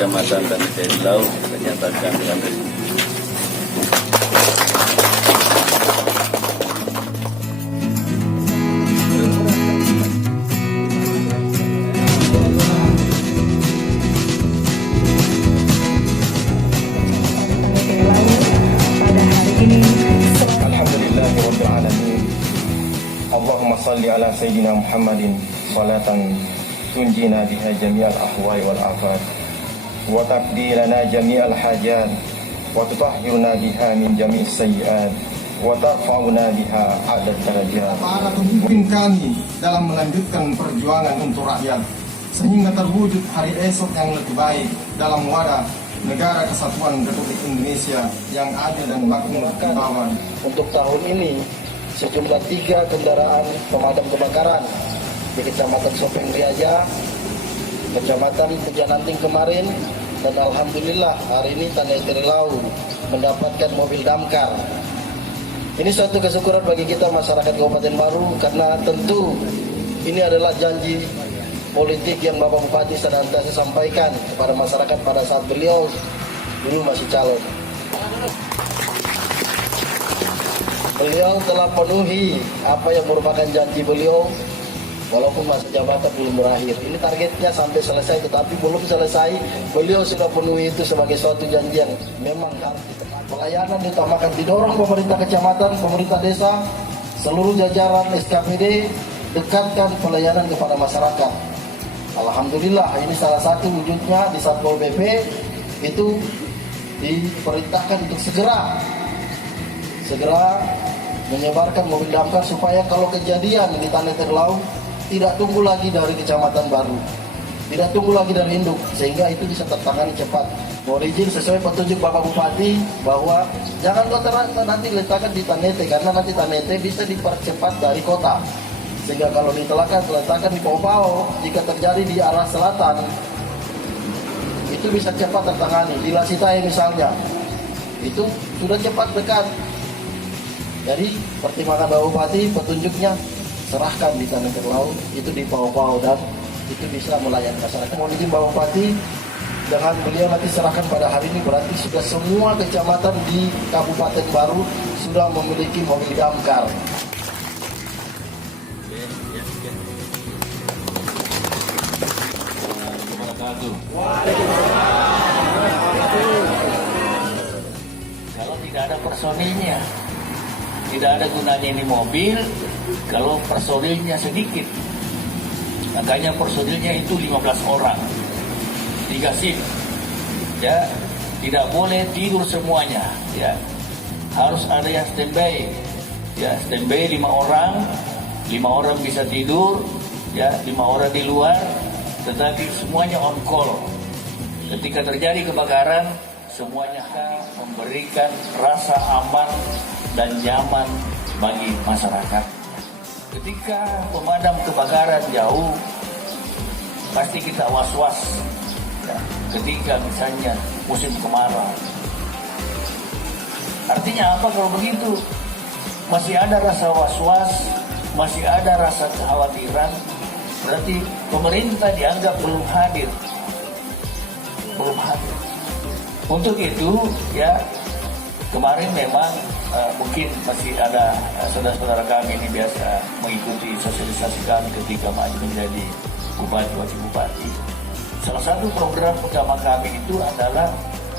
Kecamatan Tanah Telau menyatakan dengan resmi. Alhamdulillahirrabbilalamin. Allahumma salli ala Sayyidina Muhammadin salatan tunjina biha jami'al ahwai wal afat wa taqdirana jami'al hajat wa tutahhiruna biha min jami'is sayyi'at wa tarfa'una biha adad darajat. Para pemimpin kami dalam melanjutkan perjuangan untuk rakyat sehingga terwujud hari esok yang lebih baik dalam wadah negara kesatuan Republik Indonesia yang adil dan makmur bawah. Untuk tahun ini sejumlah 3 kendaraan pemadam kebakaran di Kecamatan Sopeng Riaja, Kecamatan Pujananting kemarin, dan alhamdulillah hari ini Tanah Telau mendapatkan mobil damkar. Ini suatu kesyukuran bagi kita masyarakat Kabupaten Baru karena tentu ini adalah janji politik yang Bapak Bupati senantiasa sampaikan kepada masyarakat pada saat beliau dulu masih calon. Beliau telah penuhi apa yang merupakan janji beliau walaupun masa jabatan belum berakhir. Ini targetnya sampai selesai, tetapi belum selesai. Beliau sudah penuhi itu sebagai suatu janji yang memang harus ditepati. Pelayanan diutamakan, didorong pemerintah kecamatan, pemerintah desa, seluruh jajaran SKPD dekatkan pelayanan kepada masyarakat. Alhamdulillah ini salah satu wujudnya di Satpol PP itu diperintahkan untuk segera menyebarkan mobil damkar supaya kalau kejadian di Tanah Telau tidak tunggu lagi dari Kecamatan Baru, tidak tunggu lagi dari induk, sehingga itu bisa tertangani cepat. Mohon izin sesuai petunjuk Bapak Bupati bahwa jangan nanti letakkan di Tanete karena nanti Tanete bisa dipercepat dari kota. Sehingga kalau diletakkan di Pau-Pau, jika terjadi di arah selatan, itu bisa cepat tertangani. Di Lasitai misalnya, itu sudah cepat dekat. Jadi pertimbangan Bapak Bupati, petunjuknya serahkan di Tanah Telau, itu di Pau-Pau dan itu bisa melayani masyarakat. Mohon izin Bapak Bupati, dengan beliau nanti serahkan pada hari ini berarti sudah semua kecamatan di Kabupaten Baru sudah memiliki mobil damkar. Kalau tidak ada personilnya, tidak ada gunanya ini mobil kalau personilnya sedikit. Makanya personilnya itu 15 orang, 3 shift. Ya, tidak boleh tidur semuanya. Ya, harus ada yang standby. Ya, standby 5 orang, 5 orang bisa tidur. Ya, 5 orang di luar. Tetapi semuanya on call. Ketika terjadi kebakaran, semuanya akan memberikan rasa aman dan nyaman bagi masyarakat. Ketika pemadam kebakaran jauh, pasti kita was-was. Ya, ketika misalnya musim kemarau. Artinya apa kalau begitu? Masih ada rasa was-was, masih ada rasa kekhawatiran. Berarti pemerintah dianggap belum hadir. Untuk itu ya kemarin memang mungkin masih ada saudara-saudara kami ini biasa mengikuti sosialisasi kami ketika maju menjadi bupati, wakil bupati. Salah satu program utama kami itu adalah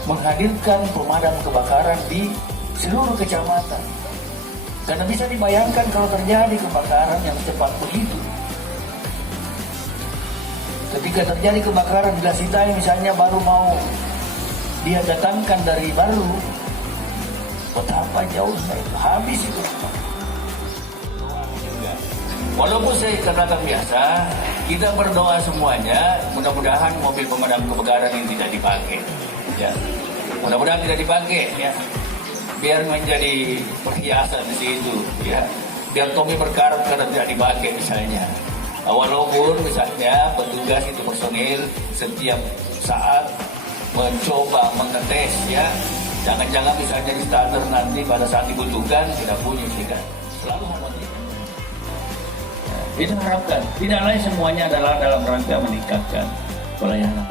menghadirkan pemadam kebakaran di seluruh kecamatan. Karena bisa dibayangkan kalau terjadi kebakaran yang cepat begitu. Ketika terjadi kebakaran di Lasitai misalnya baru mau dia datangkan dari Baru, betapa jauhnya itu, habis itu. Walaupun saya katakan biasa, kita berdoa semuanya, mudah-mudahan mobil pemadam kebakaran yang tidak dipakai, ya, mudah-mudahan tidak dipakai, ya, biar menjadi perhiasan di situ, ya, biar Tommy berkarat karena tidak dipakai misalnya. Walaupun misalnya petugas itu personil setiap saat mencoba mengetes, ya, jangan-jangan misalnya di starter nanti pada saat dibutuhkan tidak bunyi sih kan, selalu mematikan. Itu harapkan, tidak lain semuanya adalah dalam rangka meningkatkan pelayanan.